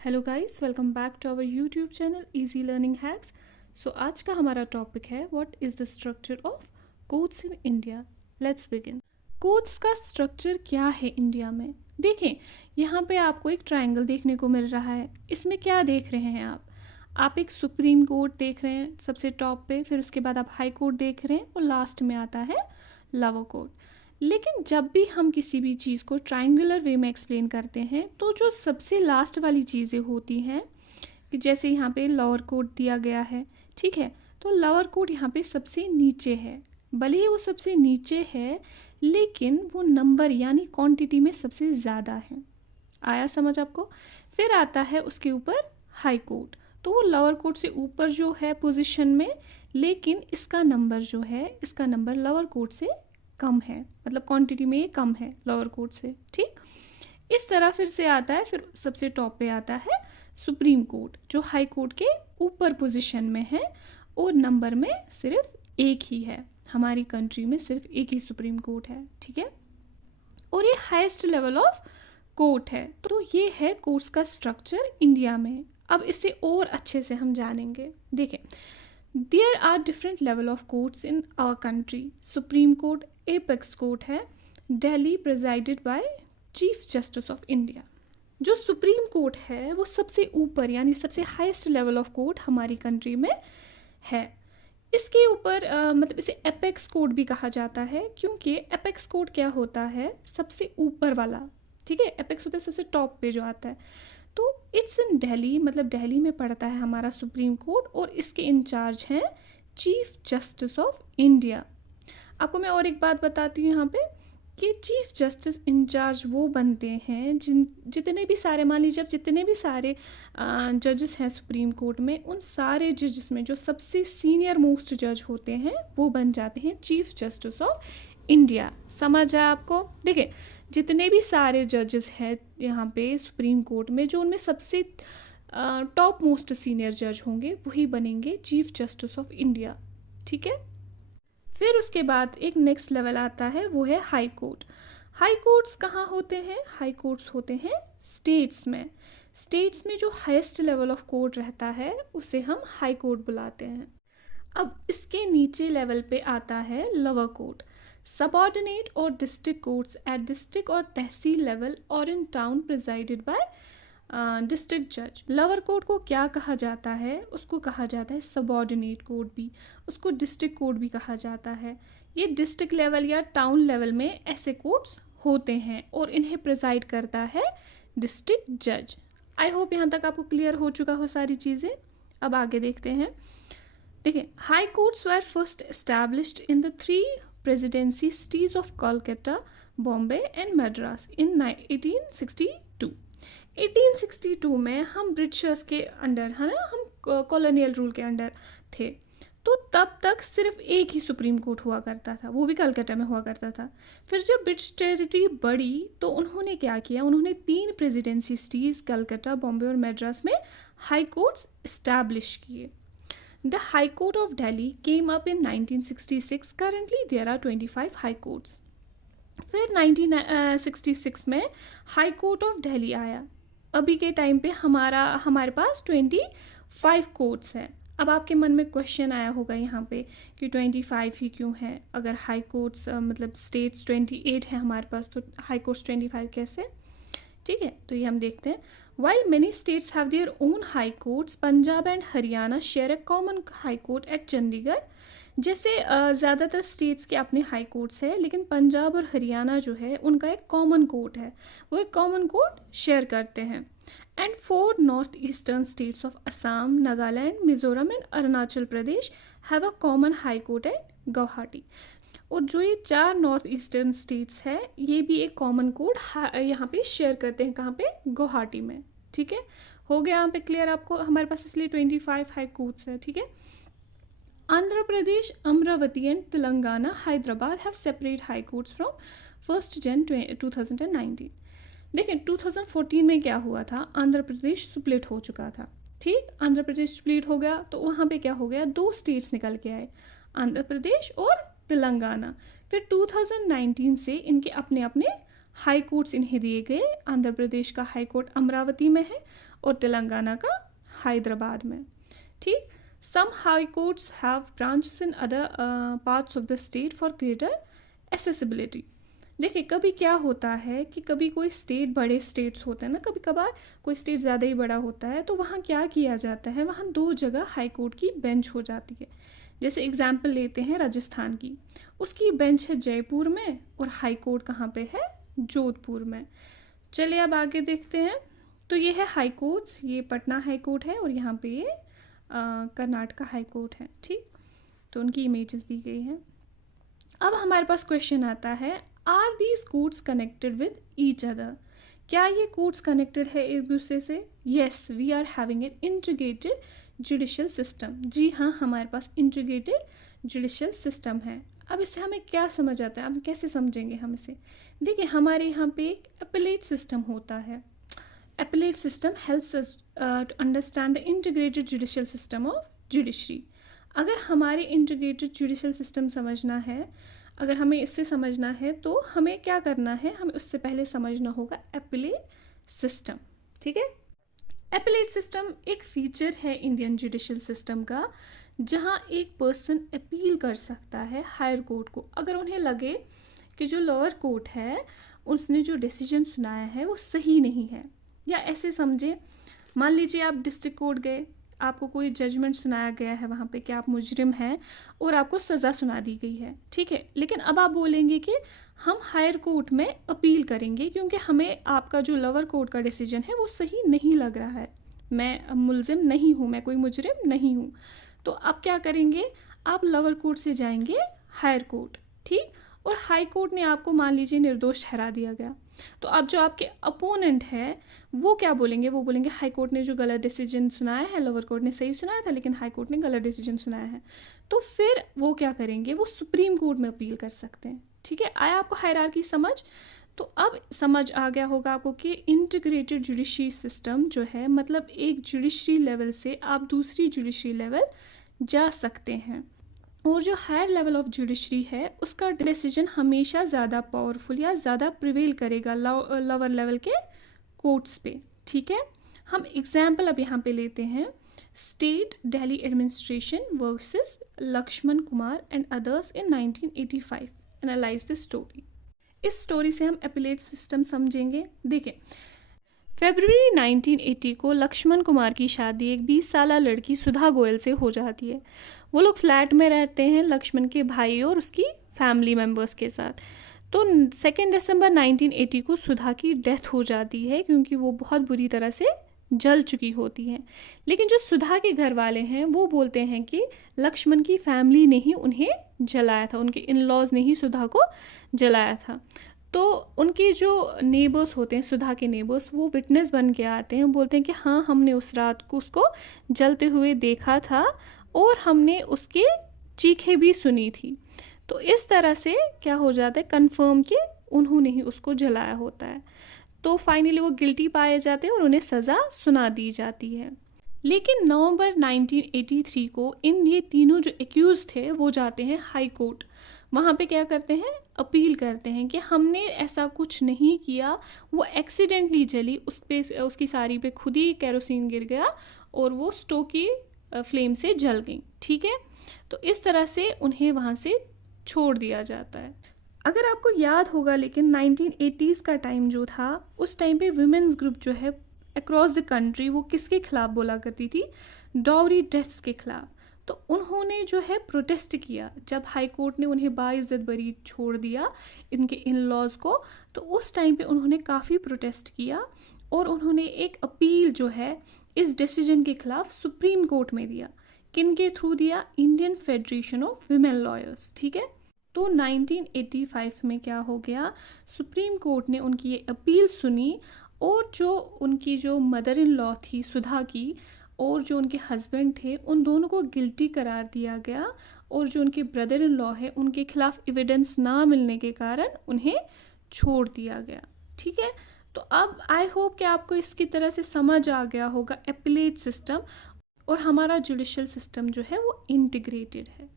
Hello guys, welcome back to our YouTube channel easy learning hacks. So आज का हमारा topic है what is the structure of courts in India. Let's begin. Courts का structure क्या है India में? देखें, यहाँ पे आपको एक ट्रायंगल देखने को मिल रहा है। इसमें क्या देख रहे हैं आप एक सुप्रीम कोर्ट देख रहे हैं सबसे टॉप पे, फिर उसके बाद आप हाई कोर्ट देख रहे हैं और लास्ट में आता है लोअर कोर्ट। लेकिन जब भी हम किसी भी चीज़ को ट्रायंगुलर वे में एक्सप्लेन करते हैं तो जो सबसे लास्ट वाली चीज़ें होती हैं कि जैसे यहाँ पे लोअर कोर्ट दिया गया है, ठीक है, तो लोअर कोर्ट यहाँ पे सबसे नीचे है। भले ही वो सबसे नीचे है लेकिन वो नंबर यानी क्वांटिटी में सबसे ज़्यादा है। आया समझ आपको? फिर आता है उसके ऊपर हाई कोर्ट, तो वो लोअर कोर्ट से ऊपर जो है पोजीशन में, लेकिन इसका नंबर जो है, इसका नंबर लोअर कोर्ट से कम है, मतलब क्वांटिटी में ये कम है लोअर कोर्ट से। ठीक, इस तरह फिर से आता है। फिर सबसे टॉप पे आता है सुप्रीम कोर्ट जो हाई कोर्ट के ऊपर पोजीशन में है और नंबर में सिर्फ एक ही है। हमारी कंट्री में सिर्फ एक ही सुप्रीम कोर्ट है, ठीक है, और ये हाईएस्ट लेवल ऑफ कोर्ट है। तो ये है कोर्ट्स का स्ट्रक्चर इंडिया में। अब इसे और अच्छे से हम जानेंगे। देखें, there are different level of courts in our country. Supreme court apex court है, Delhi presided by chief justice of India. जो सुप्रीम कोर्ट है वो सबसे ऊपर यानी सबसे हाईएस्ट लेवल ऑफ कोर्ट हमारी कंट्री में है। इसके ऊपर मतलब इसे एपेक्स कोर्ट भी कहा जाता है, क्योंकि एपेक्स कोर्ट क्या होता है, सबसे ऊपर वाला, ठीक है, एपेक्स होता है सबसे टॉप पे जो आता है। तो इट्स इन दिल्ली, मतलब दिल्ली में पड़ता है हमारा सुप्रीम कोर्ट और इसके इंचार्ज हैं चीफ जस्टिस ऑफ इंडिया। आपको मैं और एक बात बताती हूँ यहाँ पे कि चीफ जस्टिस इंचार्ज वो बनते हैं जितने भी सारे, मान लीजिए अब जितने भी सारे जजेस हैं सुप्रीम कोर्ट में, उन सारे जजेस में जो सबसे सीनियर मोस्ट जज होते हैं वो बन जाते हैं चीफ जस्टिस ऑफ इंडिया। समझ आया आपको? देखिए, जितने भी सारे जजेस हैं यहाँ पे सुप्रीम कोर्ट में, जो उनमें सबसे टॉप मोस्ट सीनियर जज होंगे वही बनेंगे चीफ जस्टिस ऑफ इंडिया, ठीक है। फिर उसके बाद एक नेक्स्ट लेवल आता है, वो है हाई कोर्ट। हाई कोर्ट्स कहाँ होते हैं? हाई कोर्ट्स होते हैं स्टेट्स में। स्टेट्स में जो हाईएस्ट लेवल ऑफ कोर्ट रहता है उसे हम हाई कोर्ट बुलाते हैं। अब इसके नीचे लेवल पे आता है लोअर कोर्ट। सबऑर्डिनेट और डिस्ट्रिक्ट कोर्ट्स एट डिस्ट्रिक्ट और तहसील लेवल और in town presided bye district जज। लोअर कोर्ट को क्या कहा जाता है? उसको कहा जाता है सबऑर्डिनेट कोर्ट भी, उसको डिस्ट्रिक्ट कोर्ट भी कहा जाता है। ये डिस्ट्रिक्ट लेवल या टाउन लेवल में ऐसे कोर्ट्स होते हैं और इन्हें प्रिजाइड करता है डिस्ट्रिक्ट जज। आई होप यहाँ तक आपको क्लियर हो चुका हो सारी चीज़ें। अब आगे देखते हैं। देखिए, high courts were first established in the 3 presidency cities of Kolkata, Bombay and Madras in 1862। 1862 में हम ब्रिटिशर्स के अंडर, है ना, हम कॉलोनियल रूल के अंडर थे, तो तब तक सिर्फ एक ही सुप्रीम कोर्ट हुआ करता था, वो भी कलकत्ता में हुआ करता था। फिर जब ब्रिटिश टेरिटरी बढ़ी तो उन्होंने क्या किया, उन्होंने 3 प्रेसिडेंसी सिटीज़ कलकत्ता, बॉम्बे और मद्रास में हाई कोर्ट्स इस्टेब्लिश किए। The high court of Delhi came up in 1966। Currently there are 25 high courts. फिर 1966 में हाई कोर्ट ऑफ दिल्ली आया। अभी के टाइम पे हमारे पास 25 कोर्ट्स हैं। अब आपके मन में क्वेश्चन आया होगा यहाँ पे कि 25 ही क्यों है? अगर हाई कोर्ट्स मतलब स्टेट्स 28 है हमारे पास, तो हाई कोर्ट्स 25 कैसे? ठीक है, तो ये हम देखते हैं। While many states have their own high courts, Punjab and Haryana share a common high court at Chandigarh. जैसे ज़्यादातर स्टेट्स के अपने हाई कोर्ट्स है, लेकिन पंजाब और हरियाणा जो है उनका एक कॉमन कोर्ट है, वो एक कॉमन कोर्ट शेयर करते हैं। And 4 north eastern states of Assam, Nagaland, Mizoram and Arunachal Pradesh have a common high court at Guwahati. और जो ये 4 नॉर्थ ईस्टर्न स्टेट्स है ये भी एक कॉमन कोड यहाँ पे शेयर करते हैं। कहाँ पे? गुवाहाटी में। ठीक है, हो गया यहाँ पे क्लियर आपको? हमारे पास इसलिए 25 हाई कोर्ट्स है, ठीक है। Andhra Pradesh, Amaravati and Telangana, Hyderabad have separate high courts from 1 January 2019। देखिए, 2014 में क्या हुआ था, आंध्र प्रदेश स्प्लिट हो चुका था। ठीक, आंध्र प्रदेश स्प्लिट हो गया तो वहाँ पे क्या हो गया, 2 स्टेट्स निकल के आए, आंध्र प्रदेश और तेलंगाना। फिर 2019 से इनके अपने अपने हाई कोर्ट्स इन्हें दिए गए, आंध्र प्रदेश का हाई कोर्ट अमरावती में है और तेलंगाना का हैदराबाद में। ठीक, some high courts have branches in other parts of the state for greater accessibility. देखिए कभी क्या होता है कि कभी कोई स्टेट, बड़े स्टेट्स होते हैं ना, कभी कभार कोई स्टेट ज़्यादा ही बड़ा होता है, तो वहाँ क्या किया जाता है, वहाँ 2 जगह हाई कोर्ट की बेंच हो जाती है। जैसे एग्जाम्पल लेते हैं राजस्थान की, उसकी बेंच है जयपुर में और हाई कोर्ट कहाँ पे है, जोधपुर में। चलिए अब आगे देखते हैं। तो ये है हाई कोर्ट्स, ये पटना हाई कोर्ट है और यहाँ पे ये कर्नाटका हाई कोर्ट है। ठीक, तो उनकी इमेजेस दी गई हैं। अब हमारे पास क्वेश्चन आता है, are these courts connected with each other? क्या ये कोर्ट्स कनेक्टेड है एक दूसरे से? Yes, we are having an integrated judicial system. जी हाँ, हमारे पास इंटीग्रेटेड जुडिशियल सिस्टम है। अब इससे हमें क्या समझ आता है, अब कैसे समझेंगे हम इसे? देखिए हमारे यहाँ पे एक अपीलेट सिस्टम होता है। Appellate system helps us to understand the integrated judicial system of judiciary. अगर हमारे इंटीग्रेटेड जुडिशियल सिस्टम समझना है, अगर हमें इससे समझना है तो हमें क्या करना है, हमें उससे पहले समझना होगा एपिलेट सिस्टम। ठीक है, एपिलेट सिस्टम एक फीचर है इंडियन जुडिशियल सिस्टम का, जहां एक पर्सन अपील कर सकता है हायर कोर्ट को अगर उन्हें लगे कि जो लोअर कोर्ट है उसने जो डिसीजन सुनाया है वो सही नहीं है। या ऐसे समझे, मान लीजिए आप डिस्ट्रिक्ट कोर्ट गए, आपको कोई जजमेंट सुनाया गया है वहाँ पे कि आप मुजरिम हैं और आपको सज़ा सुना दी गई है। ठीक है, लेकिन अब आप बोलेंगे कि हम हायर कोर्ट में अपील करेंगे क्योंकि हमें आपका जो लोअर कोर्ट का डिसीजन है वो सही नहीं लग रहा है, मैं मुलजिम नहीं हूँ, मैं कोई मुजरिम नहीं हूँ। तो आप क्या करेंगे, आप लोअर कोर्ट से जाएंगे हायर कोर्ट। ठीक, और हाई कोर्ट ने आपको मान लीजिए निर्दोष ठहरा दिया गया, तो अब जो आपके अपोनेंट है वो क्या बोलेंगे, वो बोलेंगे हाई कोर्ट ने जो गलत डिसीजन सुनाया है, लोअर कोर्ट ने सही सुनाया था लेकिन हाई कोर्ट ने गलत डिसीजन सुनाया है। तो फिर वो क्या करेंगे, वो सुप्रीम कोर्ट में अपील कर सकते हैं। ठीक है, आया आपको हायरार्की समझ? तो अब समझ आ गया होगा आपको कि इंटीग्रेटेड जुडिशरी सिस्टम जो है, मतलब एक जुडिशरी लेवल से आप दूसरी जुडिशरी लेवल जा सकते हैं, और जो हायर लेवल ऑफ जुडिशरी है उसका डिसीजन हमेशा ज़्यादा पावरफुल या ज़्यादा प्रिवेल करेगा लोअर लेवल के कोर्ट्स पे। ठीक है, हम एग्जाम्पल अब यहाँ पे लेते हैं, state Delhi administration versus Laxman Kumar and others in 1985। Analyse the story. इस स्टोरी से हम अपीलेट सिस्टम समझेंगे। देखिए, फरवरी 1980 को लक्ष्मण कुमार की शादी एक 20 साल लड़की सुधा गोयल से हो जाती है। वो लोग फ्लैट में रहते हैं, लक्ष्मण के भाई और उसकी फैमिली मेम्बर्स के साथ। तो 2 दिसंबर 1980 को सुधा की डेथ हो जाती है क्योंकि वो बहुत बुरी तरह से जल चुकी होती हैं। लेकिन जो सुधा के घर वाले हैं वो बोलते हैं कि लक्ष्मण की फैमिली ने ही उन्हें जलाया था, उनके इन लॉज ने ही सुधा को जलाया था। तो उनके जो नेबर्स होते हैं, सुधा के नेबर्स, वो विटनेस बन के आते हैं, बोलते हैं कि हाँ हमने उस रात को उसको जलते हुए देखा था और हमने उसके चीखें भी सुनी थी। तो इस तरह से क्या हो जाता है, कंफर्म कि उन्होंने ही उसको जलाया होता है। तो फाइनली वो गिल्टी पाए जाते हैं और उन्हें सज़ा सुना दी जाती है। लेकिन नवंबर 1983 को ये तीनों जो एक्यूज थे वो जाते हैं हाई कोर्ट। वहाँ पे क्या करते हैं, अपील करते हैं कि हमने ऐसा कुछ नहीं किया, वो एक्सीडेंटली जली, उसकी साड़ी पे खुद ही केरोसिन गिर गया और वो स्टोव की फ्लेम से जल गई। ठीक है, तो इस तरह से उन्हें वहाँ से छोड़ दिया जाता है। अगर आपको याद होगा, लेकिन 1980s का टाइम जो था, उस टाइम पे वुमेन्स ग्रुप जो है अक्रॉस द कंट्री वो किसके खिलाफ बोला करती थी, डाउरी डेथ्स के खिलाफ। तो उन्होंने जो है प्रोटेस्ट किया जब हाई कोर्ट ने उन्हें बाइज्जत बरी छोड़ दिया इनके इन लॉज को। तो उस टाइम पे उन्होंने काफ़ी प्रोटेस्ट किया और उन्होंने एक अपील जो है इस डिसीजन के खिलाफ सुप्रीम कोर्ट में दिया। किन के थ्रू दिया, Indian federation of women lawyers. ठीक है, तो 1985 में क्या हो गया, सुप्रीम कोर्ट ने उनकी ये अपील सुनी और जो उनकी जो मदर इन लॉ थी सुधा की और जो उनके हस्बैंड थे, उन दोनों को गिल्टी करार दिया गया और जो उनके ब्रदर इन लॉ है उनके खिलाफ एविडेंस ना मिलने के कारण उन्हें छोड़ दिया गया। ठीक है, तो अब आई होप कि आपको इसकी तरह से समझ आ गया होगा अपीलेट सिस्टम और हमारा जुडिशियल सिस्टम जो है वो इंटीग्रेटेड है।